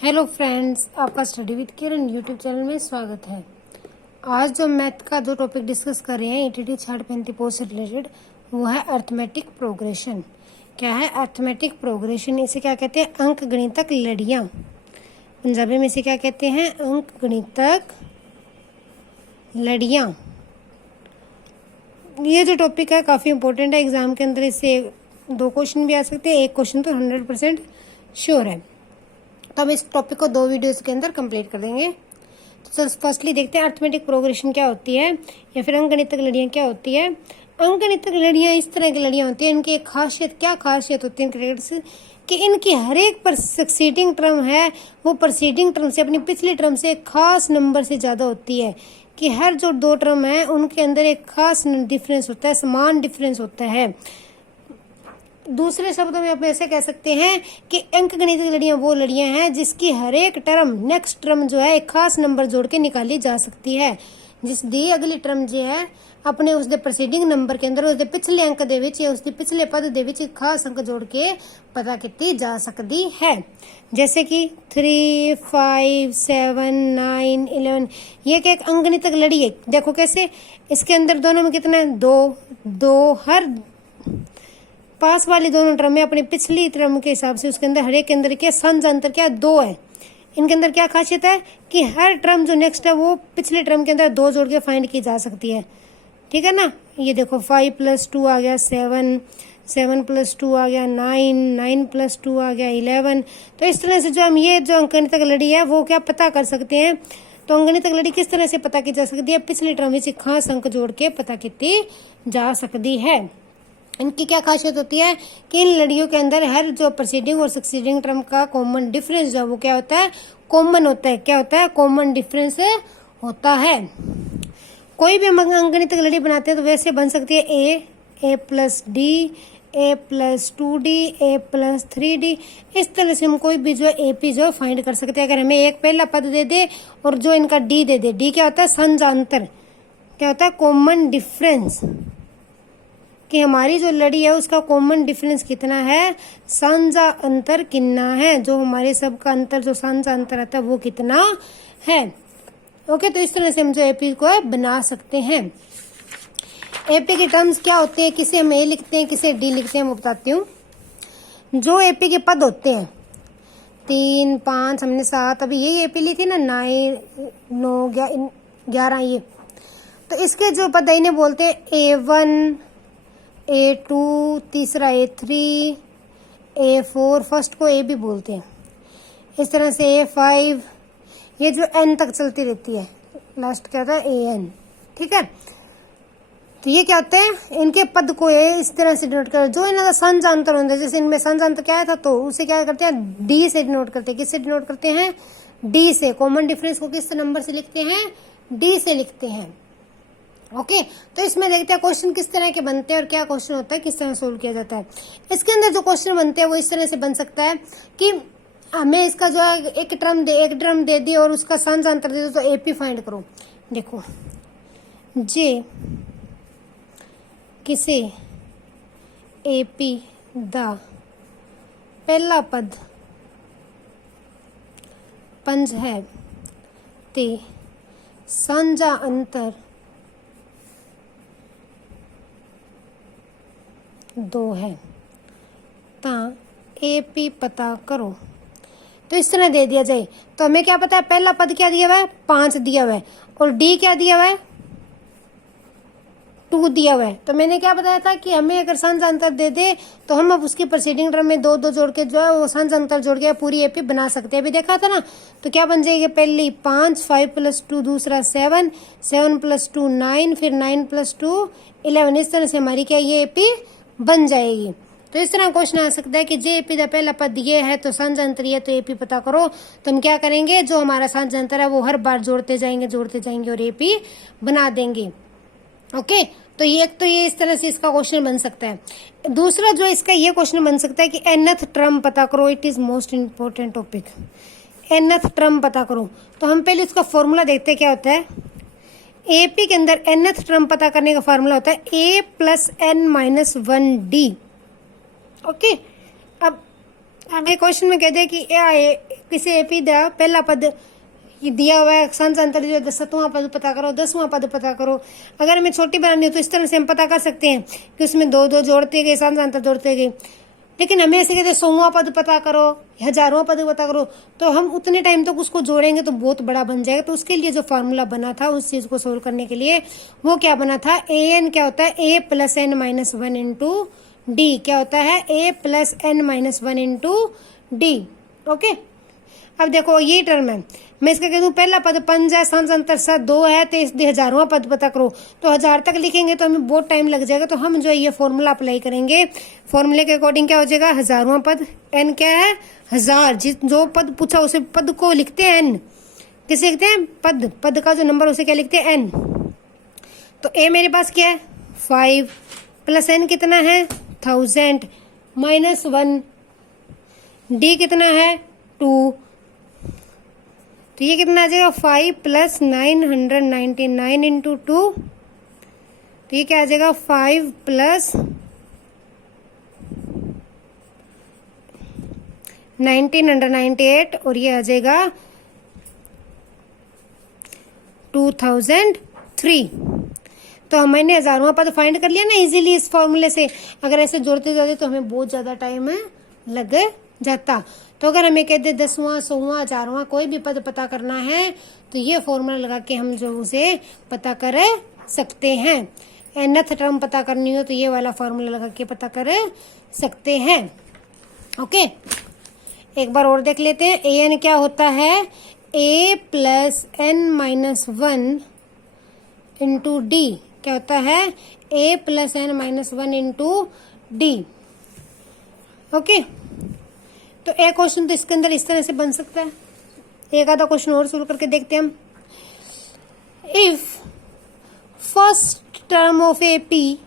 Hello friends, आपका study with Kiran YouTube channel में स्वागत है। आज जो मैथ का दो टॉपिक डिस्कस कर रहे हैं ईटीटी 635 पोस्ट से रिलेटेड, वो है अर्थमेटिक प्रोग्रेशन। क्या है अर्थमेटिक प्रोग्रेशन? इसे क्या कहते हैं? अंक गणितक लड़ियाँ। पंजाबी में इसे क्या कहते हैं? अंक गणितक लड़ियाँ। ये जो टॉपिक है काफ़ी इंपॉर्टेंट है। एग्जाम के अंदर इससे 2 क्वेश्चन भी आ सकते हैं, 1 क्वेश्चन तो 100% श्योर है। तो हम इस टॉपिक को 2 वीडियोस के अंदर कंप्लीट कर देंगे। तो फर्स्टली देखते हैं अर्थमेटिक प्रोग्रेशन क्या होती है, या फिर अंकगणितक लड़ियाँ क्या होती है। अंकगणितक लड़ियाँ इस तरह की लड़ियाँ होती हैं। इनकी एक खासियत, क्या खासियत होती है इनकी, कि इनकी हर एक पर सक्सीडिंग टर्म है वो प्रीसीडिंग टर्म से, अपनी पिछली टर्म से एक खास नंबर से ज़्यादा होती है। कि हर जो 2 टर्म है उनके अंदर एक खास डिफरेंस होता है, समान डिफरेंस होता है। दूसरे शब्दों में आप ऐसे कह सकते हैं कि अंकगणितक लड़ियाँ वो लड़ियाँ हैं जिसकी हर एक टर्म नेक्स्ट टर्म जो है एक खास नंबर जोड़ के निकाली जा सकती है। जिस दी अगली टर्म जो है अपने उसके प्रीसीडिंग नंबर के अंदर उसके पिछले अंक दे विच या उसके पिछले पद दे विच खास अंक जोड़ के पता की जा सकती है। जैसे कि 3, 5, 7, 9, 11 ये एक अंकगणितक लड़ी है। देखो कैसे, इसके अंदर दोनों में कितना है? 2 हर पास वाली दोनों टर्म में अपनी पिछली टर्म के हिसाब से उसके अंदर हर एक के अंदर क्या संज अंतर क्या 2 है। इनके अंदर क्या खासियत है कि हर टर्म जो नेक्स्ट है वो पिछले टर्म के अंदर 2 जोड़ के फाइंड की जा सकती है। ठीक है ना। ये देखो 5 + 2 आ गया 7, 7 + 2 आ गया 9, 9 + 2 आ गया 11। तो इस तरह से जो हम ये जो अंकगणितक लड़ी है वो क्या पता कर सकते हैं। तो अंकगणितक लड़ी किस तरह से पता की जा सकती है? पिछली टर्म में खास अंक जोड़ के पता की जा सकती है। इनकी क्या खासियत होती है कि इन लड़ियों के अंदर हर जो प्रीसीडिंग और सक्सीडिंग टर्म का कॉमन डिफरेंस जो वो क्या होता है? कॉमन होता है। क्या होता है? कॉमन डिफरेंस होता है। कोई भी हम अंकगणितक लड़ी बनाते हैं तो वैसे बन सकती है a + d, a + 2d, a + 3d। इस तरह से हम कोई भी जो AP जो फाइंड कर सकते हैं। अगर हमें एक पहला पद दे दे और जो इनका d दे दे, d क्या होता है? संजांतर। क्या होता है? Common difference. कि हमारी जो लड़ी है उसका कॉमन डिफरेंस कितना है, सांझा अंतर कितना है, जो हमारे सबका अंतर जो सांझा अंतर आता है वो कितना है। ओके, तो इस तरह से हम जो एपी को है बना सकते हैं। एपी के टर्म्स क्या होते हैं, किसे हम ए लिखते हैं किसे डी लिखते हैं, मैं बताती हूँ। जो एपी के पद होते हैं 3, 5, हमने 7, अभी यही एपी ली थी ना, 9, 11 ये। तो इसके जो पद इन्हें बोलते हैं A1, A2, तीसरा A3, A4, फर्स्ट को A भी बोलते हैं। इस तरह से A5, ये जो N तक चलती रहती है, लास्ट क्या होता है? AN। ठीक है। तो ये क्या होते हैं? इनके पद को इस तरह से डिनोट कर, जो इनका संजांतर होता है, जैसे इनमें संजांतर क्या था तो उसे क्या करते हैं? D से डिनोट करते हैं। किससे डिनोट करते हैं? D से। कॉमन डिफरेंस को किस नंबर से लिखते हैं? D से लिखते हैं। ओके, तो इसमें देखते हैं क्वेश्चन किस तरह के बनते हैं और क्या क्वेश्चन होता है, किस तरह सोल्व किया जाता है। इसके अंदर जो क्वेश्चन बनते हैं वो इस तरह से बन सकता है कि हमें इसका जो है एक टर्म दे दी और उसका सांजांतर दे दो, तो एपी फाइंड करो। देखो, जे किसे एपी दा पहला पद पंज है ते सांझा अंतर 2 है, ता एपी पता करो। तो इस तरह दे दिया जाए तो हमें क्या पता है? पहला पद क्या दिया हुआ है? 5 दिया हुआ है, और डी क्या दिया हुआ है? 2 दिया हुआ है। तो मैंने क्या बताया था कि हमें अगर सांजांतर दे दे तो हम अब उसकी प्रीसीडिंग टर्म में 2 जोड़ के जो है वो सांजांतर जोड़ के पूरी एपी बना सकते हैं। अभी देखा था ना। तो क्या बन जाएगी? पहली 5, 5 + 2, दूसरा 7, 7 + 2 9, फिर 9 + 2 11। इस तरह से हमारी क्या ये एपी बन जाएगी। तो इस तरह क्वेश्चन आ सकता है कि जे एपी का पहला पद ये है तो सांजांतर ये, तो एपी पता करो। तो हम क्या करेंगे? जो हमारा सांजांतर है वो हर बार जोड़ते जाएंगे और एपी बना देंगे। ओके, तो ये इस तरह से इसका क्वेश्चन बन सकता है। दूसरा जो इसका ये क्वेश्चन बन सकता है कि nth टर्म पता करो। It is most important topic. nth term पता करो। तो हम पहले इसका फॉर्मूला देखते हैं क्या होता है। एपी के अंदर nth टर्म पता करने का फॉर्मूला होता है a + n - 1d। ओके, अब आगे क्वेश्चन में कहते हैं कि किसी एपी दा पहला पद ये दिया हुआ है, अंतर जो 7वां पद पता करो, 10वां पद पता करो। अगर हमें छोटी बनानी हो तो इस तरह से हम पता कर सकते हैं कि उसमें दो दो जोड़ते गए, अंतर जोड़ते गए। लेकिन हमें ऐसे कहते हैं 100वां पद पता करो, 1000वां पद पता करो, तो हम उतने टाइम तक उसको जोड़ेंगे तो बहुत बड़ा बन जाएगा। तो उसके लिए जो फॉर्मूला बना था उस चीज को सोल्व करने के लिए, वो क्या बना था, ए एन क्या होता है, A plus N minus one into D. क्या होता है, A plus N minus one into D. Okay, अब देखो ये टर्म है, मैं इसका कह दूं पहला पद 5 है, अंतर 7 2 है, तो इस 1000वां पद पता करो। तो 1000 तक लिखेंगे तो हमें बहुत टाइम लग जाएगा। तो हम जो है ये फॉर्मूला अप्लाई करेंगे। फॉर्मूले के अकॉर्डिंग क्या हो जाएगा, 1000वां पद, एन क्या है 1000, जो पद पूछा उसे पद को लिखते हैं एन। किसे लिखते हैं, पद, पद का जो नंबर उसे क्या लिखते हैं, एन। तो ए मेरे पास क्या है 5 प्लस एन कितना है 1000 माइनस 1, डी कितना है 2, तो ये कितना आ जाएगा 5 प्लस 999 इंटू 2, तो ये क्या आ जाएगा 5 प्लस 1998 और ये आ जाएगा 2003। तो हमने 1000वां पद फाइंड कर लिया ना इजीली इस फॉर्मूले से। अगर ऐसे जोड़ते जाते तो हमें बहुत ज्यादा टाइम लग जाता। तो अगर हमें कहते 10वां 100वां 1000वां कोई भी पद पता करना है तो ये फॉर्मूला लगा के हम जो उसे पता कर सकते हैं। nth टर्म पता करनी हो तो ये वाला फॉर्मूला लगा के पता कर सकते हैं। ओके, एक बार और देख लेते हैं। ए एन क्या होता है, A plus N minus 1 into D. क्या होता है, A plus N minus 1 into D. Okay, तो एक क्वेश्चन तो इसके अंदर इस तरह से बन सकता है। एक आधा क्वेश्चन और शुरू करके देखते हैं हम। If first term of A P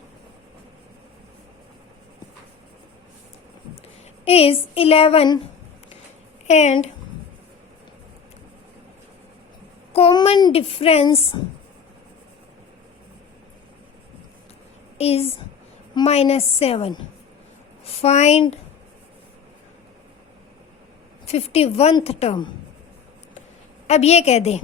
is 11 and common difference is -7, find 51th term. अब ये कह दे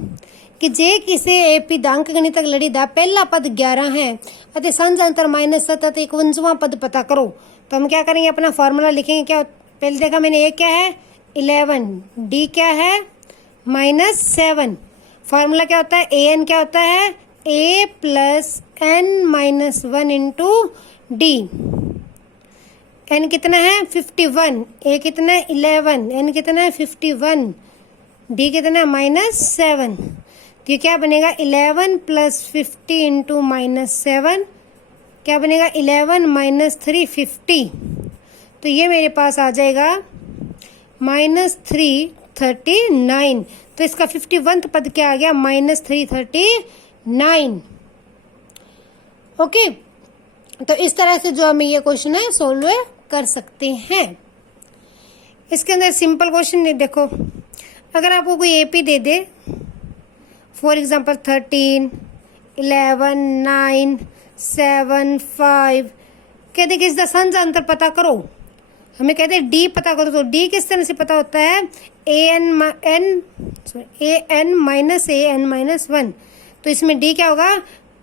कि जे किसी एपी दा अंकगणितक लड़ी दा पहला पद 11 है अते सांझा अंतर -7 अते 51वां पद पता करो। तो हम क्या करेंगे, अपना फॉर्मूला लिखेंगे। क्या पहले देखा मैंने, ए क्या है 11, डी क्या है -7। फॉर्मूला क्या होता है, ए एन क्या होता है, A plus N minus 1 into D. N कितना है 51, ए कितना है 11, एन कितना है 51, डी कितना है -7। तो ये क्या बनेगा 11 प्लस 50 इंटू -7, क्या बनेगा 11 माइनस 3 50। तो ये मेरे पास आ जाएगा -339। तो इसका 51th पद क्या आ गया -339। ओके, तो इस तरह से जो हमें ये क्वेश्चन है सोल्व कर सकते हैं। इसके अंदर सिंपल क्वेश्चन नहीं, देखो अगर आपको कोई AP they they, for example 13, 11, 9, 7, 5, कहते कि इसका सांझा अंतर पता करो। हमें कहते हैं डी पता करो। तो डी किस तरह से पता होता है, A N minus A N minus 1। तो इसमें डी क्या होगा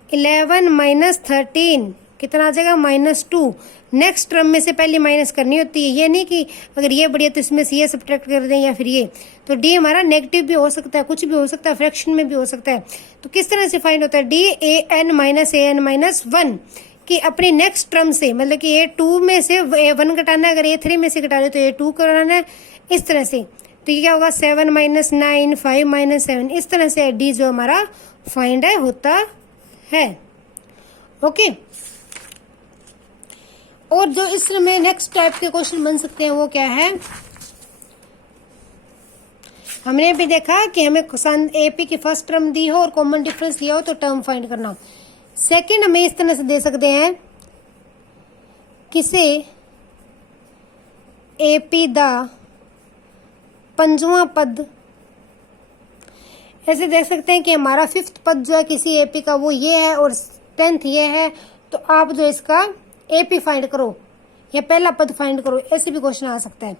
11 माइनस 13 कितना आ जाएगा -2। नेक्स्ट टर्म में से पहले माइनस करनी होती है, ये नहीं कि अगर ये बढ़िया तो इसमें से ये सब्ट्रैक्ट कर दें या फिर ये। तो डी हमारा नेगेटिव भी हो सकता है, कुछ भी हो सकता है, फ्रैक्शन में भी हो सकता है। तो किस तरह से फाइंड होता है, डी ए एन माइनस 1 कि अपनी नेक्स्ट टर्म से, मतलब कि A2 में से A1 घटाना है, अगर A3 में से घटा रहे तो A2 कराना है, इस तरह से। तो ये क्या होगा 7 माइनस 9, 5 माइनस 7, इस तरह से डी जो हमारा फाइंड होता है। ओके, और जो इसमें नेक्स्ट टाइप के क्वेश्चन बन सकते हैं वो क्या है, हमने भी देखा कि हमें एपी की फर्स्ट टर्म दी हो और कॉमन डिफरेंस दिया हो तो टर्म फाइंड करना। सेकंड हमें इस तरह से दे सकते हैं, किसे एपी दा 5वां पद, ऐसे देख सकते हैं कि हमारा 5th पद जो है किसी एपी का वो ये है और 10th ये है। तो आप जो इसका एपी फाइंड करो या पहला पद फाइंड करो, ऐसे भी क्वेश्चन आ सकता है।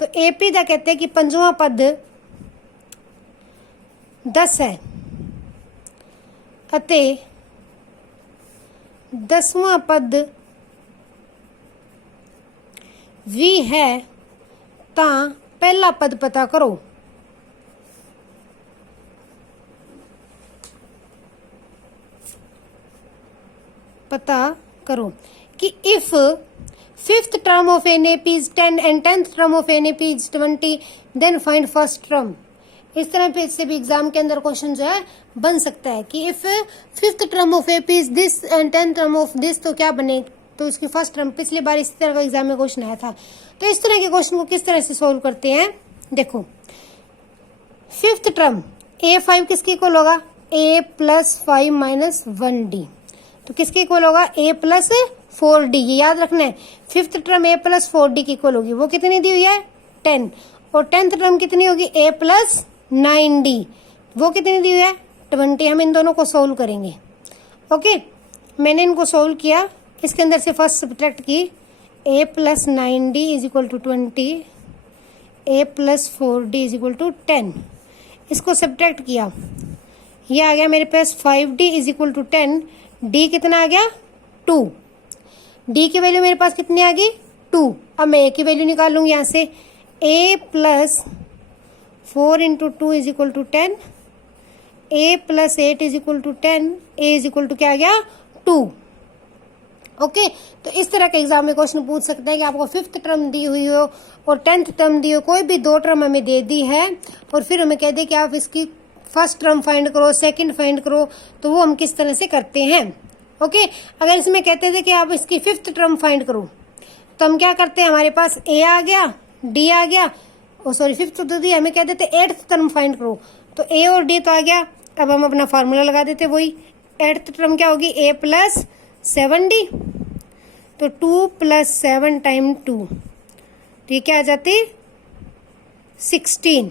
तो एपी दा कहते हैं कि 5वां पद 10 है ਅਤੇ 10ਵਾਂ ਪਦ ਵੀ ਹੈ ਤਾਂ ਪਹਿਲਾ ਪਦ ਪਤਾ ਕਰੋ। पता करो कि if fifth term of NAP is 10 and 10th term of NAP is 20 then find first term। इस तरह पे से भी एग्जाम के अंदर क्वेश्चन जो है बन सकता है कि if fifth term of AP is this and 10th term of this तो क्या बने, तो इसकी फर्स्ट टर्म। पिछली बार इसी तरह का एग्जाम में क्वेश्चन आया था। तो इस तरह के क्वेश्चन को किस तरह से सोल्व करते हैं, देखो फिफ्थ टर्म A5 किसके इक्वल होगा, A प्लस 5 माइनस 1D, तो किसके इक्वल होगा A प्लस 4D। ये याद रखना है, fifth term A plus 4D की इक्वल होगी। वो कितनी दी हुई है 10, और 10th टर्म कितनी होगी A प्लस 9D, वो कितनी दी हुई है 20। हम इन दोनों को सोल्व करेंगे। ओके, मैंने इनको सोल्व किया, इसके अंदर से फर्स्ट सब्ट्रैक्ट की A plus 9D is equal to 20, A plus 4D is equal to 10। इसको सब्ट्रैक्ट किया, ये आ गया मेरे पास 5D is equal to 10। D कितना आ गया 2, D की वैल्यू मेरे पास कितनी आ गई 2। अब मैं A की वैल्यू निकालूंगी यहाँ से, A plus 4 into 2 is equal to 10, A plus 8 is equal to 10, A is equal to क्या आ गया 2। ओके, तो इस तरह के एग्जाम में क्वेश्चन पूछ सकते हैं कि आपको फिफ्थ टर्म दी हुई हो और 10th टर्म दी हो, कोई भी दो टर्म हमें दे दी है और फिर हमें कह दे कि आप इसकी फर्स्ट टर्म फाइंड करो, सेकंड फाइंड करो, तो वो हम किस तरह से करते हैं। ओके, अगर इसमें कहते थे कि आप इसकी फिफ्थ टर्म फाइंड करो, तो हम क्या करते हैं, हमारे पास A आ गया, D आ गया, सॉरी फिफ्थ तो दी, हमें कह देते 8th टर्म फाइंड करो, तो A और D तो आ गया। अब हम अपना फार्मूला लगा देते वही, 8th टर्म क्या होगी A प्लस 7D, तो 2 प्लस 7 टाइम 2, तो ये क्या आ जाती 16,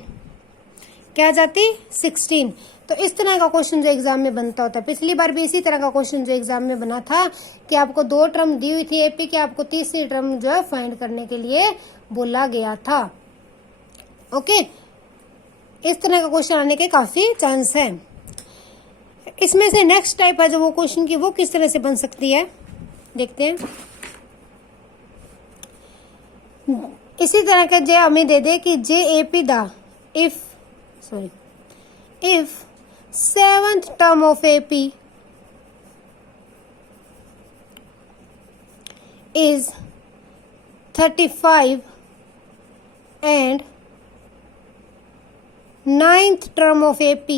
क्या आ जाती 16। तो इस तरह का क्वेश्चन जो एग्जाम में बनता होता है, पिछली बार भी इसी तरह का क्वेश्चन जो एग्जाम में बना था कि आपको दो टर्म दी हुई थी AP की, आपको तीसरी टर्म जो है फाइंड करने के लिए बोला गया था। ओके, इस तरह का क्वेश्चन आने के काफी चांस है। इसमें से नेक्स्ट टाइप है जो वो क्वेश्चन की, वो किस तरह से बन सकती है देखते हैं। इसी तरह का जो हमें दे दे कि JAP दा if 7th term of AP is 35 and 9th term of AP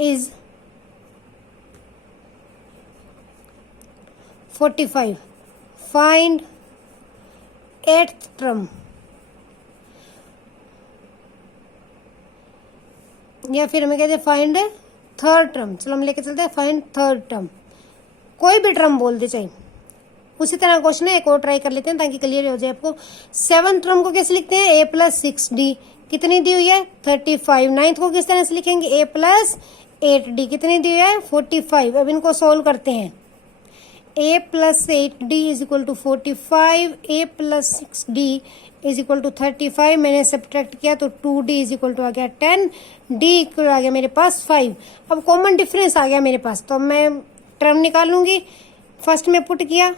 is 45, find 8th term। या फिर हमें कहते हैं फाइंड थर्ड टर्म, चलो हम लेके चलते हैं फाइंड थर्ड टर्म, कोई भी टर्म बोल दे चाहे। उसी तरह क्वेश्चन है, एक और ट्राई कर लेते हैं ताकि क्लियर हो जाए आपको। 7th टर्म को कैसे लिखते हैं A प्लस 6D, कितनी दी हुई है 35। 9th को किस तरह से लिखेंगे A प्लस 8D, कितनी दी हुई है 45। अब इनको सोल्व करते हैं, A plus 8D is equal to 45, A plus 6D is equal to 35। मैंने सब्ट्रैक्ट किया तो 2D इज इक्वल टू आ गया 10, D इक्वल आ गया मेरे पास 5। अब कॉमन डिफरेंस आ गया मेरे पास, तो मैं टर्म निकालूंगी। फर्स्ट में पुट किया,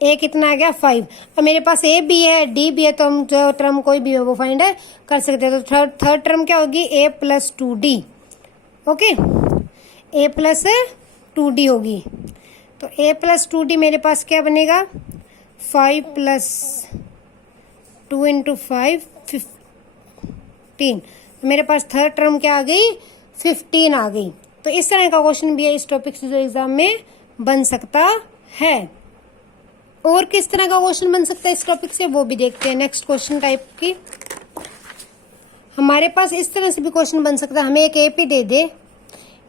A कितना आ गया 5। अब मेरे पास A भी है D भी है, तो हम जो टर्म कोई भी हो वो फाइंड कर सकते हैं। तो थर्ड टर्म क्या होगी A plus 2D। Okay, A plus 2D होगी, तो A प्लस 2D मेरे पास क्या बनेगा 5 प्लस 2 इंटू 5 15। मेरे पास थर्ड टर्म क्या आ गई 15 आ गई। तो इस तरह का क्वेश्चन भी है इस टॉपिक से जो एग्जाम में बन सकता है। और किस तरह का क्वेश्चन बन सकता है इस टॉपिक से वो भी देखते हैं। नेक्स्ट क्वेश्चन टाइप की हमारे पास इस तरह से भी क्वेश्चन बन सकता है, हमें एक AP दे दे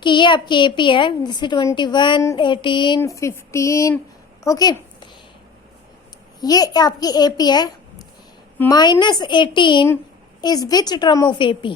कि ये आपकी AP है, जैसे 21, 18, 15। ओके, ये आपकी AP है। -18 is which term of AP।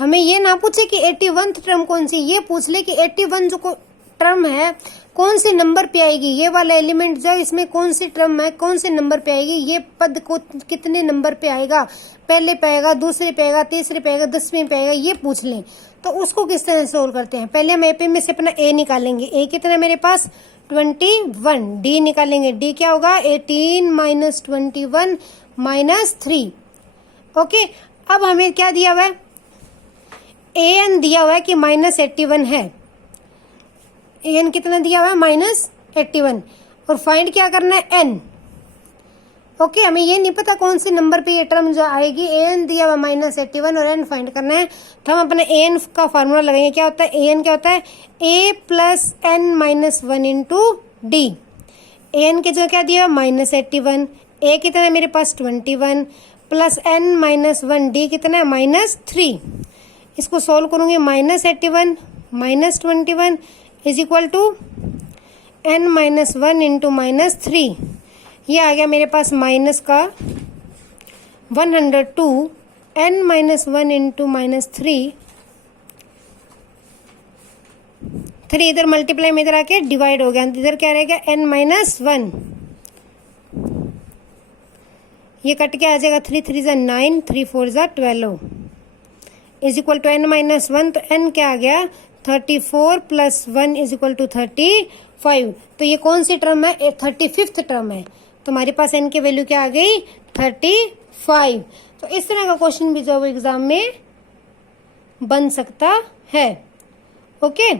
हमें ये ना पूछे कि 81th टर्म कौन सी, ये पूछ ले कि 81 जो टर्म है कौन से नंबर पे आएगी, ये वाला एलिमेंट जो इसमें कौन सी टर्म है कौन से नंबर पे आएगी, ये पद को कितने नंबर पे आएगा, पहले पे आएगा, दूसरे पे आएगा, तीसरे पे आएगा, 10वें पे आएगा, ये पूछ लें। तो उसको किस तरह से सोल्व करते हैं, पहले हम एपी में से अपना ए निकालेंगे। ए कितना मेरे पास 21। डी निकालेंगे, डी क्या होगा 18 माइनस 21 माइनस 3। ओके, अब हमें क्या दिया हुआ है, ए एन दिया हुआ है कि -81 है। ए एन कितना दिया हुआ है -81, और फाइंड क्या करना है एन। ओके, हमें ये नहीं पता कौन से नंबर पे ये टर्म जो आएगी। ए एन दिया हुआ -81 और एन फाइंड करना है। तो हम अपने ए एन का फार्मूला लगाएंगे। क्या होता है ए एन, क्या होता है A plus N minus 1 into D. A N के जो क्या दिया हुआ -81, ए कितना है मेरे पास 21 प्लस एन माइनस 1, डी कितना है -3। इसको सॉल्व करूंगे, -81 minus 21 is equal to N minus 1 into -3। ये आ गया मेरे पास माइनस का 102, एन माइनस 1 इंटू -3, 3 इधर मल्टीप्लाई में इधर आके डिवाइड हो गया, इधर क्या रहेगा एन माइनस 1, ये कट के आ जाएगा 3 3 ज़ा 9, 3 4 ज़ा 12 is equal to N minus 1। तो एन क्या आ गया 34 प्लस 1 इज इक्वल टू 35। तो ये कौन सी टर्म है 35th टर्म है। तो हमारे पास एन की वैल्यू क्या आ गई 35। तो इस तरह का क्वेश्चन भी जो एग्जाम में बन सकता है। ओके,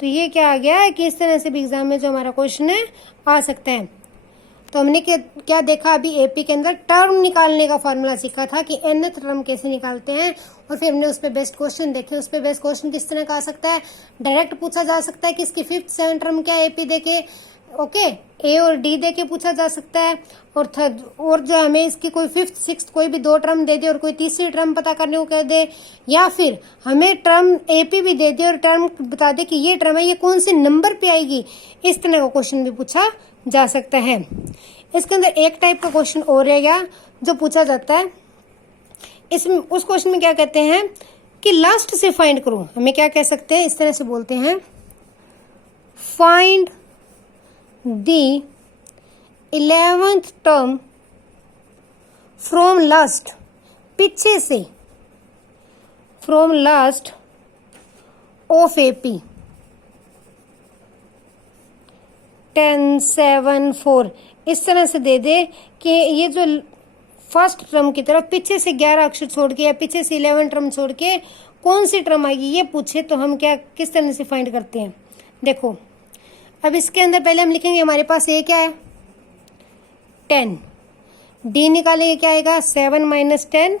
तो ये क्या आ गया कि इस तरह से भी एग्जाम में जो हमारा क्वेश्चन है आ सकता है। तो हमने क्या देखा अभी एपी के अंदर टर्म निकालने का फॉर्मूला सीखा था कि nth टर्म कैसे निकालते हैं, और फिर हमने उस पर बेस्ट क्वेश्चन देखे। उस पर बेस्ट क्वेश्चन किस तरह का आ सकता है, डायरेक्ट पूछा जा सकता है कि इसकी 5th 7th टर्म क्या है एपी देके, ओके, ए और डी देके पूछा जा सकता है। और जो हमें इसकी कोई 5th 6th कोई भी 2 टर्म दे दे और कोई तीसरी टर्म पता करने को कह दे, या फिर हमें टर्म एपी भी दे दे और टर्म बता दे कि ये टर्म है ये कौन से नंबर पे आएगी, इस तरह का क्वेश्चन भी पूछा जा सकता है। इसके अंदर एक टाइप का क्वेश्चन और रह गया जो पूछा जाता है, इसमें उस क्वेश्चन में क्या कहते हैं कि लास्ट से फाइंड करो। हमें क्या कह सकते हैं, इस तरह से बोलते हैं find the 11th term from last, पीछे से, फ्रॉम लास्ट ऑफ एपी 10 7 4। इस तरह से दे दे कि ये जो फर्स्ट टर्म की तरफ पीछे से 11 अक्षर छोड़ के या पीछे से 11 टर्म छोड़ के कौन सी टर्म आएगी ये पूछे, तो हम क्या किस तरह से फाइंड करते हैं। देखो अब इसके अंदर पहले हम लिखेंगे हमारे पास ए क्या है 10, डी निकालेंगे क्या आएगा 7 माइनस 10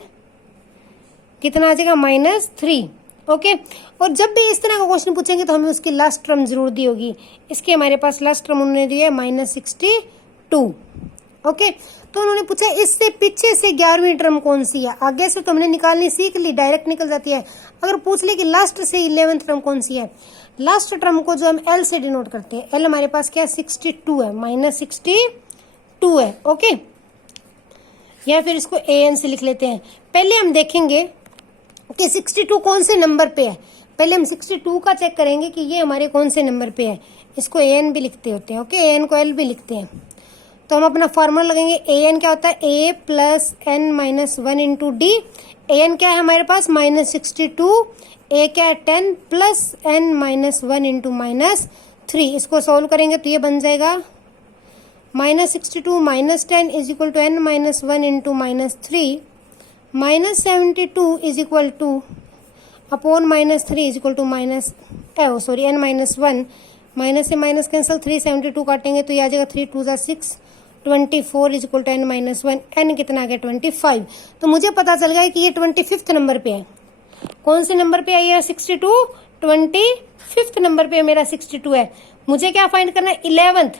कितना आ जाएगा -3। ओके, और जब भी इस तरह का क्वेश्चन पूछेंगे तो हमें उसकी लास्ट टर्म जरूर दी होगी। इसके हमारे पास लास्ट टर्म उन्होंने दी है -62। ओके, तो उन्होंने पूछा इससे पीछे से 11वीं टर्म कौन सी है। आगे से तो हमने निकालनी सीख ली, डायरेक्ट निकल जाती है। अगर पूछ ले कि लास्ट से 11th टर्म कौन सी है, लास्ट टर्म को जो हम एल से डिनोट करते हैं, एल हमारे पास क्या है 62 है, -62 है। ओके, या फिर इसको ए एन से लिख लेते हैं। पहले हम देखेंगे कि 62 कौन से नंबर पे है। पहले हम 62 का चेक करेंगे कि ये हमारे कौन से नंबर पे है। इसको ए एन भी लिखते होते हैं। ओके, ए एन को एल भी लिखते हैं। तो हम अपना फॉर्मूला लगेंगे। ए एन क्या होता है A plus N minus 1 into D. A N क्या है हमारे पास -62, ए क्या है 10 प्लस एन माइनस 1 इंटू -3। इसको सॉल्व करेंगे तो ये बन जाएगा -62 minus 10 is equal to N minus 1 into -3, -72 is equal to upon -3 is equal to N minus 1, minus से माइनस कैंसिल, 372 काटेंगे तो ये आ जाएगा 3 2 ज़ा 6, 24 is equal to N minus 1। N कितना आ गया 25। तो मुझे पता चल गया कि ये 25th नंबर पे है। कौन से नंबर पे है ये 62, 25th नंबर पे मेरा 62 है। मुझे क्या फाइंड करना है 11th,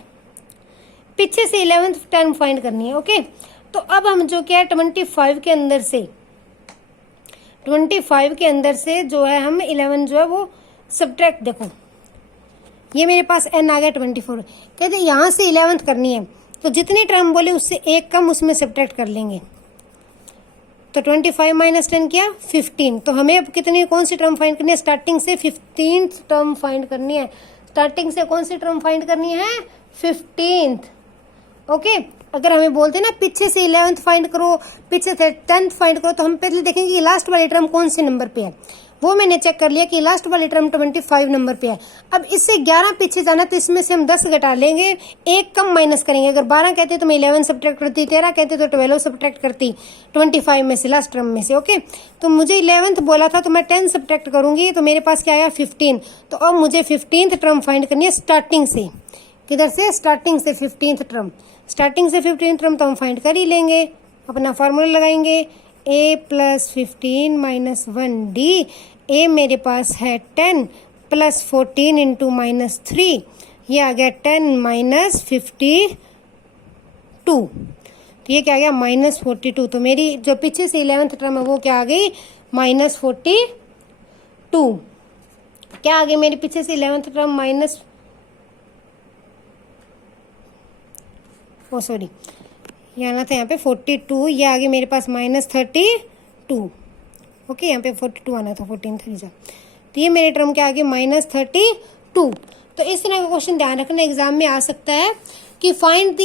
पीछे से 11th टर्म फाइंड करनी है। ओके, तो अब हम जो क्या है 25 के अंदर से जो है हम 11 जो है वो सब्ट्रैक्ट, देखो ये मेरे पास एन आ गया 24। कहते हैं यहाँ से 11th करनी है तो जितनी टर्म बोले उससे एक कम उसमें सब्ट्रैक्ट कर लेंगे। तो 25 माइनस 10 क्या 15। तो हमें अब कितनी कौन सी टर्म फाइंड करनी है, स्टार्टिंग से 15th टर्म फाइंड करनी है। स्टार्टिंग से कौन सी टर्म फाइंड करनी है 15th। ओके, अगर हमें बोलते हैं ना पीछे से 11th फाइंड करो, पीछे से 10th फाइंड करो, तो हम पहले देखेंगे कि लास्ट वाली टर्म कौन से नंबर पे है। वो मैंने चेक कर लिया कि लास्ट वाली टर्म 25 नंबर पे है। अब इससे 11 पीछे जाना, तो इसमें से हम 10 घटा लेंगे, एक कम माइनस करेंगे। अगर 12 कहते तो मैं 11 सब्ट्रैक्ट करती, 13 कहते तो 12 सब्ट्रैक्ट करती 25 में से, लास्ट टर्म में से। ओके, तो मुझे 11th बोला था तो मैं 10 सब्ट्रैक्ट करूंगी, तो मेरे पास क्या आया 15। तो अब मुझे 15th टर्म फाइंड करनी है स्टार्टिंग से। किधर से, स्टार्टिंग से 15th टर्म। स्टार्टिंग से 15th टर्म तो हम फाइंड कर ही लेंगे, अपना फार्मूला लगाएंगे a + 15 - 1d। a मेरे पास है 10 + 14 × -3, ये आ गया 10 - 52। तो ये क्या आ गया -42। तो मेरी जो पीछे से 11th टर्म है वो क्या आ गई -42। क्या आ गई मेरी पीछे से 11th टर्म सॉरी, यहाँ ना था, यहाँ पे 42, ये आगे मेरे पास -32। ओके, यहाँ पे 42 आना था, 14 3 जा। तो ये मेरे टर्म के आगे -32। तो इस तरह का क्वेश्चन ध्यान रखना एग्जाम में आ सकता है कि find the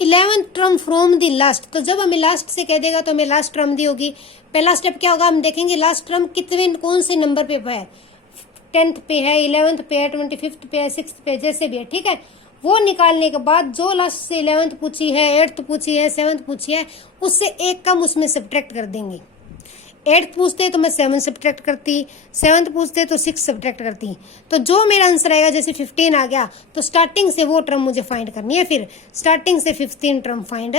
11th term from the last. तो जब हमें लास्ट से कह देगा तो हमें लास्ट टर्म दी होगी। पहला स्टेप क्या होगा, हम देखेंगे लास्ट टर्म कितने कौन से नंबर पे है, 10th पे है, 11th पे है, 25th पे है, 6th पे, जैसे भी है, ठीक है। वो निकालने के बाद जो लास्ट से 11th पूछी है, 8th पूछी है, 7th पूछी है, उससे एक कम उसमें सब्ट्रैक्ट कर देंगे। 8th पूछते तो मैं 7 सब्ट्रैक्ट करती, 7th पूछते तो 6 सब्ट्रैक्ट करती। तो जो मेरा आंसर आएगा, जैसे 15 आ गया, तो स्टार्टिंग से वो टर्म मुझे फाइंड करनी है, फिर स्टार्टिंग से 15 टर्म फाइंड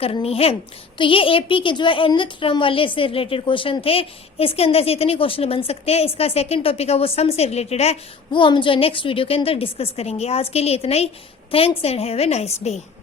करनी है। तो ये एपी के जो है nth टर्म वाले से रिलेटेड क्वेश्चन थे। इसके अंदर से इतने क्वेश्चन बन सकते हैं। इसका सेकंड टॉपिक है वो सम से रिलेटेड है, वो हम जो नेक्स्ट वीडियो के अंदर डिस्कस करेंगे। आज के लिए इतना ही। Thanks and have a nice day.